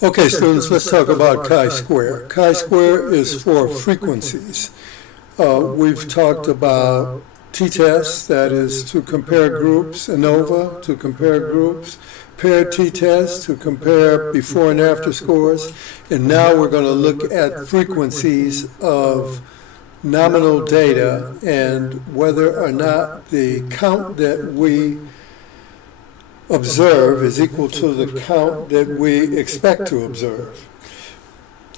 Okay, students, let's talk about chi-square. Chi-square is for frequencies. We've talked about t-tests, that is to compare groups, ANOVA to compare groups, paired t-tests to compare before and after scores, and now we're going to look at frequencies of nominal data and whether or not the count that we observe is equal to the count that we expect to observe.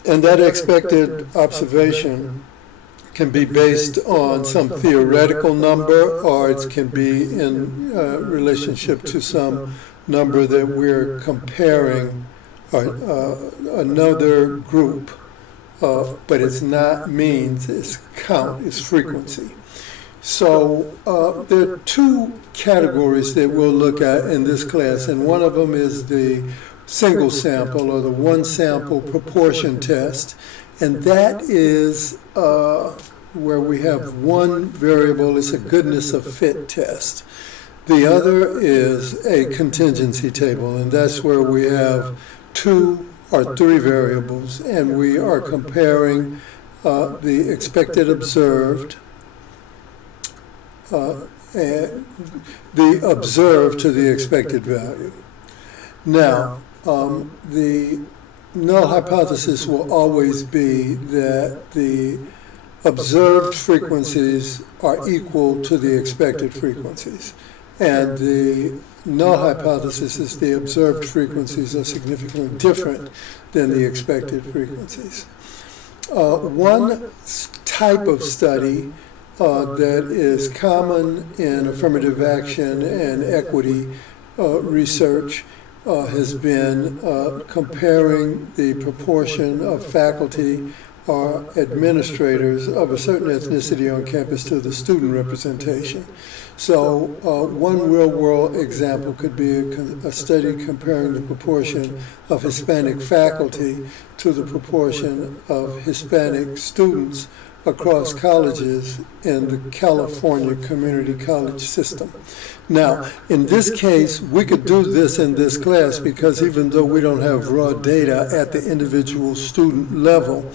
And that expected observation can be based on some theoretical number, or it can be in relationship to some number that we're comparing another group, but it's not means, it's count, it's frequency. So there are two categories that we'll look at in this class, and one of them is the single sample or the one sample proportion test, and that is where we have one variable, it's a goodness of fit test. The other is a contingency table, and that's where we have two or three variables, and we are comparing the expected observed and the observed to the expected value. Now, the null hypothesis will always be that the observed frequencies are equal to the expected frequencies. And the null hypothesis is the observed frequencies are significantly different than the expected frequencies. One type of study that is common in affirmative action and equity research has been comparing the proportion of faculty or administrators of a certain ethnicity on campus to the student representation. So one real-world example could be a study comparing the proportion of Hispanic faculty to the proportion of Hispanic students across colleges in the California community college system. Now, in this case, we could do this in this class because even though we don't have raw data at the individual student level,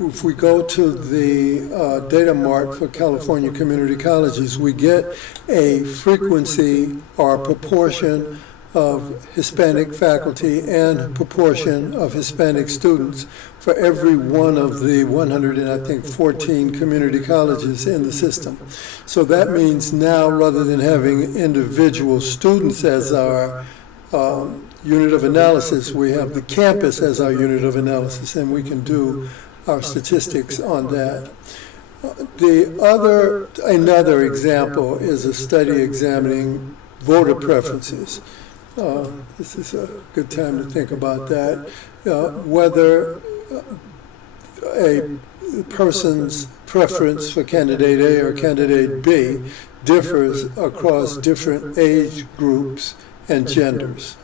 if we go to the data mart for California community colleges, we get a frequency or proportion of Hispanic faculty and proportion of Hispanic students for every one of the 114 community colleges in the system. So that means now, rather than having individual students as our unit of analysis, we have the campus as our unit of analysis, and we can do our statistics on that. Another example is a study examining voter preferences. This is a good time to think about that. Whether a person's preference for candidate A or candidate B differs across different age groups and genders.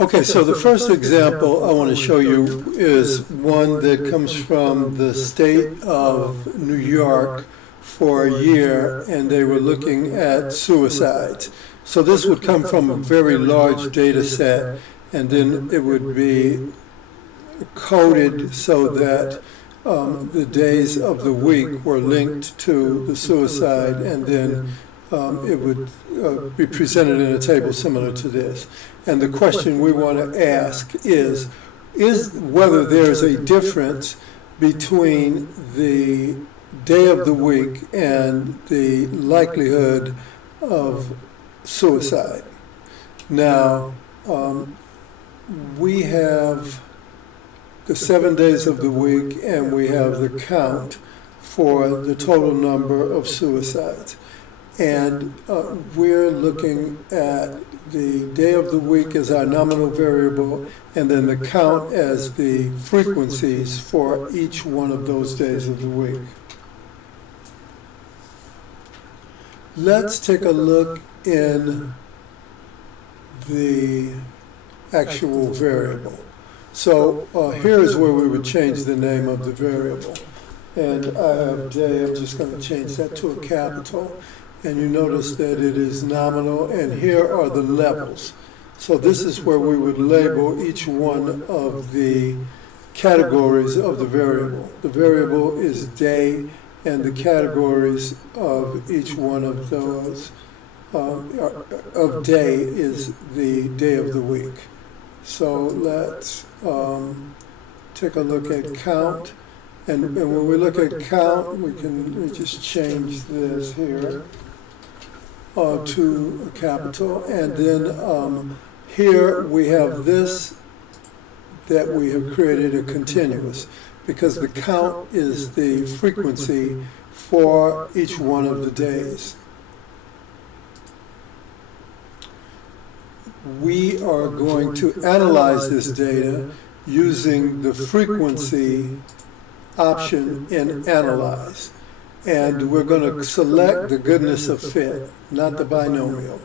Okay, so the first example I want to show you is one that comes from the state of New York for a year, and they were looking at suicides. So this would come from a very large data set, and then it would be coded so that the days of the week were linked to the suicide, and then it would be presented in a table similar to this. And the question we want to ask is whether there's a difference between the day of the week and the likelihood of suicide. Now, we have the 7 days of the week, and we have the count for the total number of suicides. And we're looking at the day of the week as our nominal variable, and then the count as the frequencies for each one of those days of the week. Let's take a look in the actual variable. So here is where we would change the name of the variable. And I have day, I'm just going to change that to a capital. And you notice that it is nominal, and here are the levels. So this is where we would label each one of the categories of the variable. The variable is day, and the categories of each one of those of day is the day of the week. So let's take a look at count. And when we look at count, we just change this here to a capital. And then here we have this that we have created a continuous, because the count is the frequency for each one of the days. We are going to analyze this data using the frequency option in Analyze. And we're going to select the goodness of fit, not the binomial.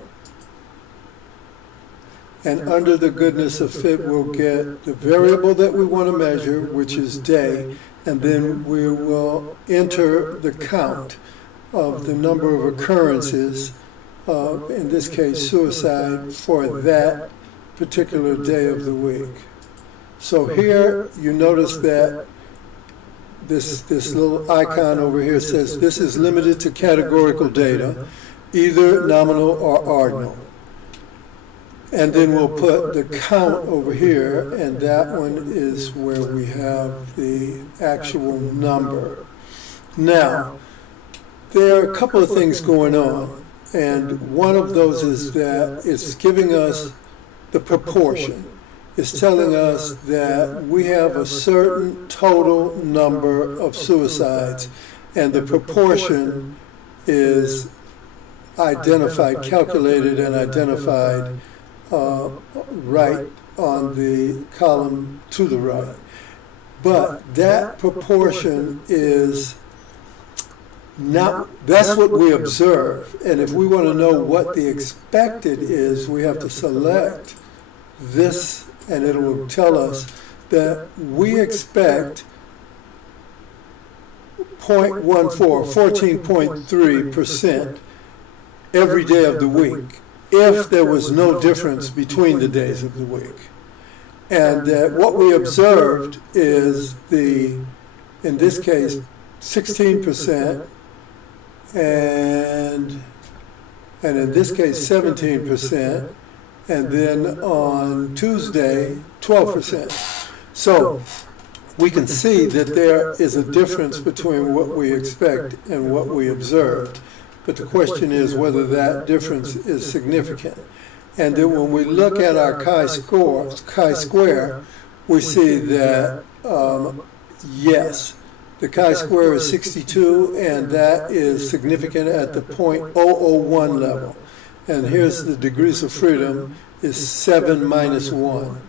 And under the goodness of fit, we'll get the variable that we want to measure, which is day, and then we will enter the count of the number of occurrences, in this case suicide, for that particular day of the week. So here you notice that this little icon over here says this is limited to categorical data, either nominal or ordinal. And then we'll put the count over here, and that one is where we have the actual number. Now, there are a couple of things going on, and one of those is that it's giving us the proportion. It's telling us that we have a certain total number of suicides, and the proportion is identified, calculated and identified right on the column to the right. But that proportion is not, that's what we observe. And if we want to know what the expected is, we have to select this, and it will tell us that we expect 14.3% every day of the week, if there was no difference between the days of the week. And what we observed is in this case, 16%, and in this case, 17%, and then on Tuesday, 12%. So we can see that there is a difference between what we expect and what we observed. But the question is whether that difference is significant. And then when we look at our chi-square, we see that, yes, the chi-square is 62, and that is significant at the 0.001 level. And here's the degrees of freedom is 7 minus 1.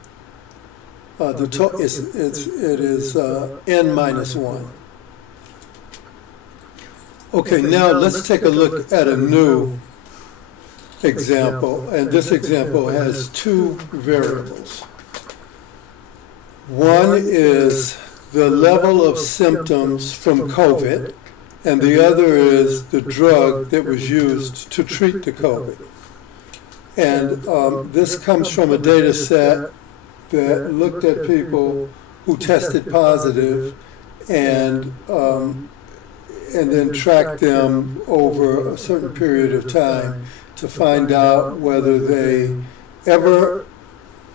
It is n minus 1. Okay, now let's take a look at a new example, and this example has two variables. One is the level of symptoms from COVID, and the other is the drug that was used to treat the COVID. And this comes from a data set that looked at people who tested positive and then tracked them over a certain period of time to find out whether they ever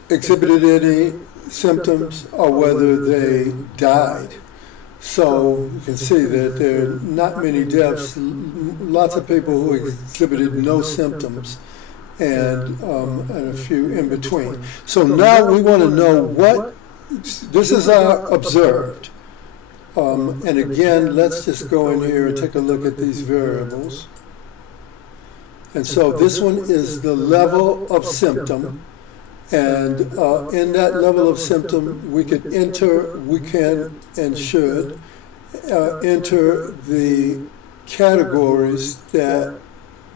exhibited any symptoms or whether they died. So you can see that there are not many deaths, lots of people who exhibited no symptoms, and a few in between. So now we want to know what, this is our observed. And again, let's just go in here and take a look at these variables. And so this one is the level of symptom. And in that level of symptom, we can and should enter the categories that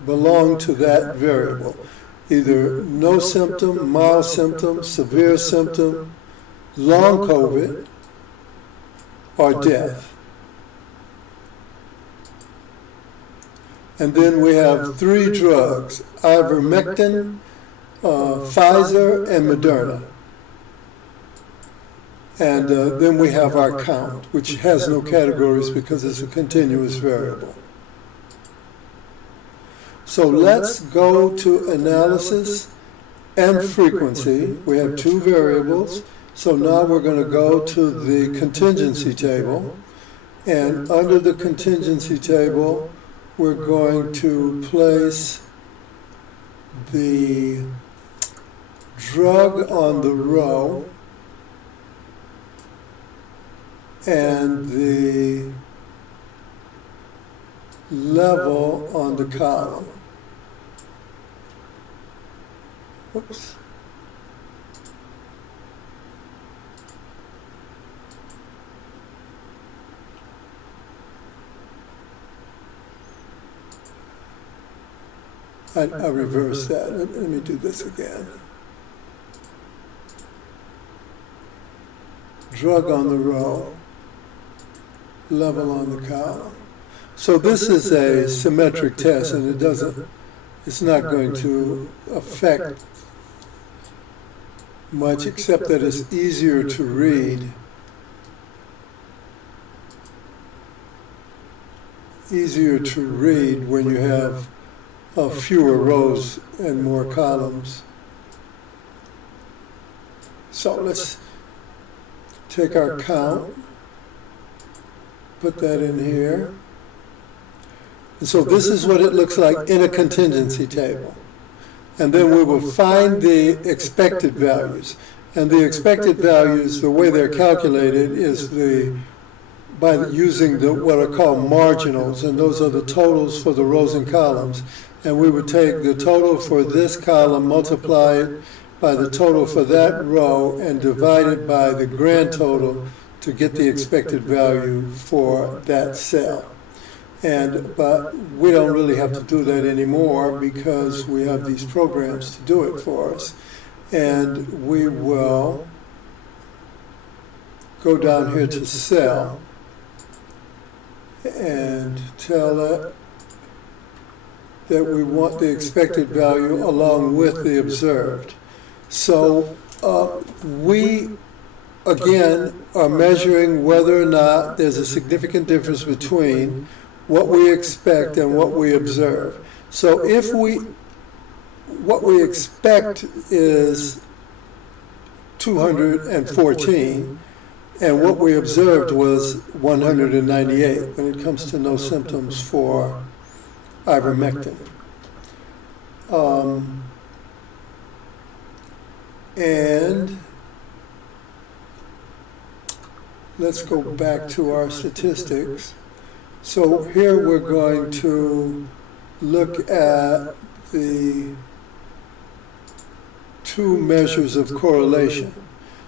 belong to that variable. either no symptom, mild symptom, severe symptom, long COVID, or death. And then we have 3 drugs, ivermectin, Pfizer, and Moderna. And then we have our count, which has no categories because it's a continuous variable. So let's go to analysis and frequency. We have 2 variables. So now we're going to go to the contingency table. And under the contingency table, we're going to place the drug on the row and the level on the column. Whoops. I reversed that. Let me do this again. Drug on the row, level on the column. So this is a symmetric test, and it's not going to affect much, except that it's easier to read. Easier to read when you have fewer rows and more columns. So let's take our count, put that in here. And so this is what it looks like in a contingency table. And then we will find the expected values. And the expected values, the way they're calculated is by using what are called marginals, and those are the totals for the rows and columns. And we would take the total for this column, multiply it by the total for that row, and divide it by the grand total to get the expected value for that cell. But we don't really have to do that anymore because we have these programs to do it for us. And we will go down here to cell and tell it that we want the expected value along with the observed. So we, again, are measuring whether or not there's a significant difference between what we expect and what we observe. So if what we expect is 214, and what we observed was 198 when it comes to no symptoms for ivermectin. And let's go back to our statistics. So here we're going to look at the 2 measures of correlation.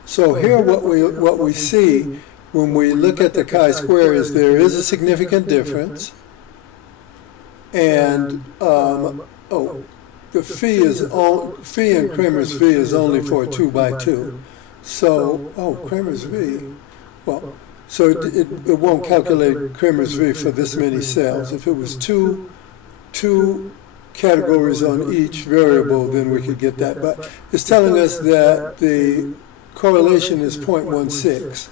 So here what we see when we look at the chi-square is there is a significant difference. And the phi in Kramer's V is only for a 2 by 2. So, Kramer's V, well, so it won't calculate Kramer's V for this many cells. If it was two categories on each variable, then we could get that. But it's telling us that the correlation is 0.16.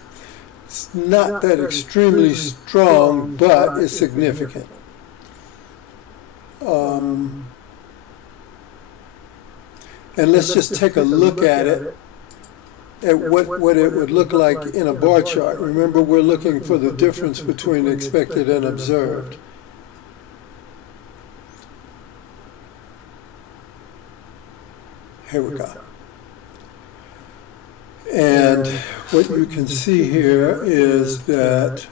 It's not that extremely strong, but it's significant. And let's just take a look at it, at what it would look like in a bar chart. Remember, we're looking for the difference between expected and observed. Here we go. And what you can see here is that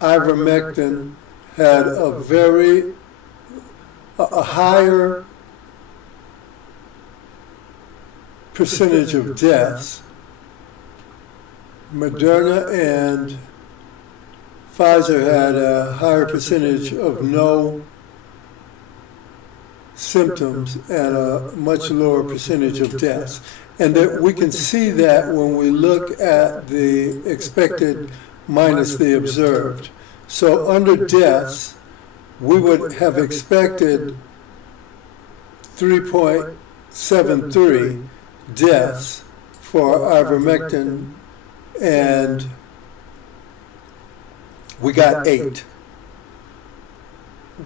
ivermectin had a higher percentage of deaths. Moderna and Pfizer had a higher percentage of no symptoms and a much lower percentage of deaths. And that we can see that when we look at the expected minus the observed. So under deaths, we would have expected 3.73 deaths for ivermectin, and we got 8.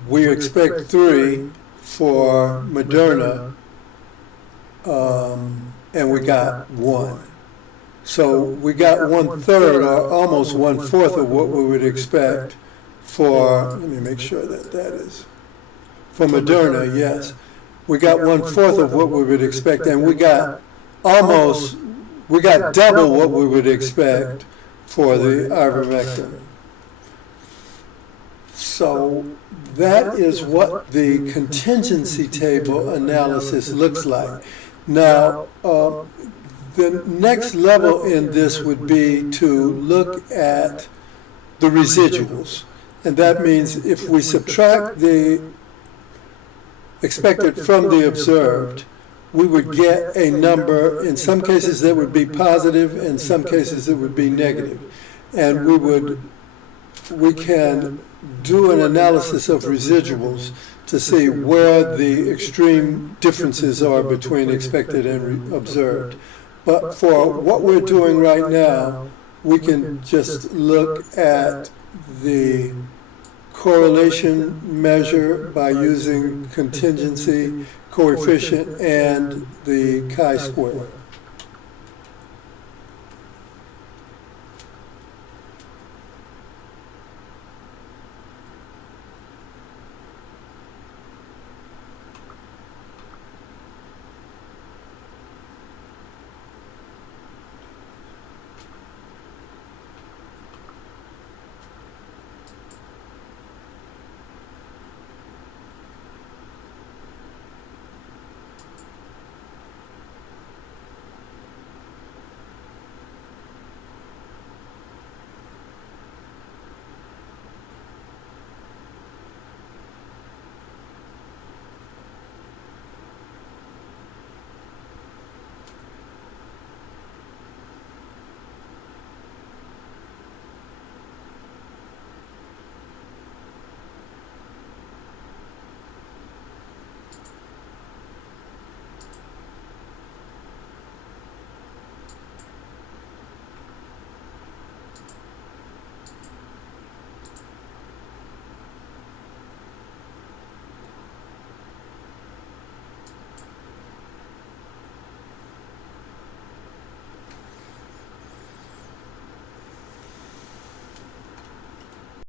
We expect 3 for Moderna, and we got 1. So we got 1/3 or almost 1/4 of what we would expect for, let me make sure that is, for Moderna, yes. We got 1/4 of what we would expect, and we got double what we would expect for the ivermectin. So that is what the contingency table analysis looks like. Now, the next level in this would be to look at the residuals. And that means if we subtract the expected from the observed, we would get a number, in some cases that would be positive, in some cases it would be negative. And we can do an analysis of residuals to see where the extreme differences are between expected and observed. But for what we're doing right now, we can just look at the correlation measure by using contingency coefficient and the chi-square.